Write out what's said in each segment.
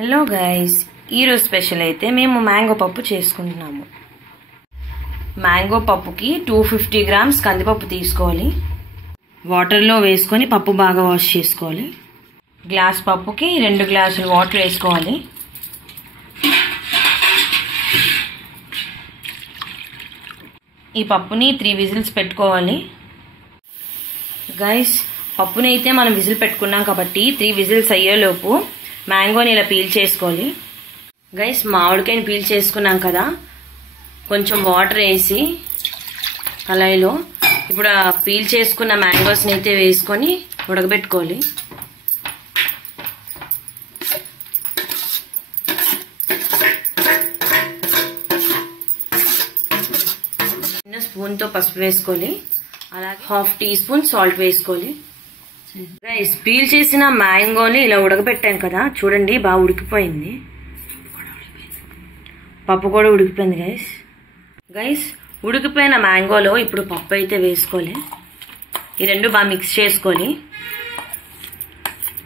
Hello guys, ఈరోజు special అయితే మేము మ్యాంగో పప్పు చేసుకుంటున్నాము. మ్యాంగో పప్పుకి 250 గ్రామ్స్ కందిపప్పు తీసుకోవాలి. వాటర్లో వేసుకొని పప్పు బాగా వాష్ చేసుకోవాలి. గ్లాస్ పప్పుకి 2 గ్లాసులు వాటర్ వేసుకోవాలి. ఈ పప్పుని 3 విజిల్స్ పెట్టుకోవాలి. గైస్, పప్పుని అయితే మనం విజిల్ పెట్టుకున్నాం కాబట్టి 3 విజిల్స్ అయ్యేలోపు మ్యాంగోని ఇలా పీల్ చేసుకోవాలి. గైస్, మామిడికాయని పీల్ చేసుకున్నాం కదా, కొంచెం వాటర్ వేసి కళాయిలో ఇప్పుడు పీల్ చేసుకున్న మ్యాంగోస్ని అయితే వేసుకొని ఉడకబెట్టుకోవాలి. చిన్న స్పూన్తో పసుపు వేసుకోవాలి. అలాగే 1/2 టీ స్పూన్ సాల్ట్ వేసుకోవాలి. గైస్, పీల్ చేసిన మ్యాంగోని ఇలా ఉడకబెట్టాను కదా, చూడండి బాగా ఉడికిపోయింది. పప్పు కూడా ఉడికిపోయింది. గైస్ ఉడికిపోయిన మ్యాంగోలో ఇప్పుడు పప్పు అయితే వేసుకోవాలి. ఈ రెండు బాగా మిక్స్ చేసుకోవాలి.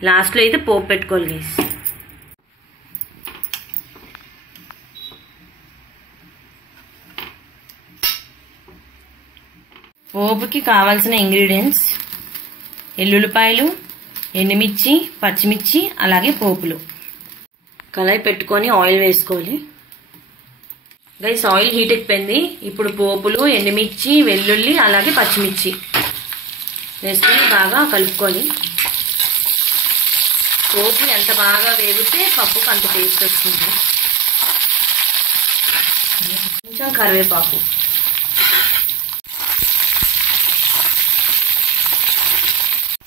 లాస్ట్లో అయితే పోపు పెట్టుకోవాలి. గైస్, పోపుకి కావాల్సిన ఇంగ్రీడియంట్స్: ఎల్లుల్లిపాయలు, ఎండుమిర్చి, పచ్చిమిర్చి, అలాగే పోపులు. కళాయి పెట్టుకొని ఆయిల్ వేసుకోవాలి. గైస్, ఆయిల్ హీట్ ఎక్కిపోయింది. ఇప్పుడు పోపులు, ఎండుమిర్చి, వెల్లుల్లి, అలాగే పచ్చిమిర్చి వేసుకొని బాగా కలుపుకొని, పోపు ఎంత బాగా వేగితే పప్పుకు అంత టేస్ట్ వస్తుంది. కొంచెం కరివేపాకు.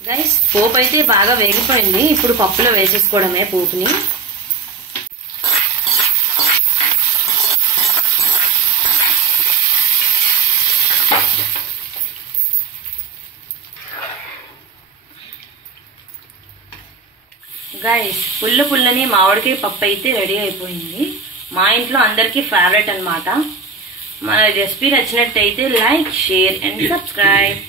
గైస్, పోపు అయితే బాగా వేగిపోయింది. ఇప్పుడు పప్పులో వేసేసుకోవడమే పోపుని. గైస్, పుల్లని మామిడికాయ పప్పు అయితే రెడీ అయిపోయింది. మా ఇంట్లో అందరికీ ఫేవరెట్ అన్నమాట. మన రెసిపీ నచ్చినట్టయితే లైక్, షేర్ అండ్ సబ్స్క్రైబ్.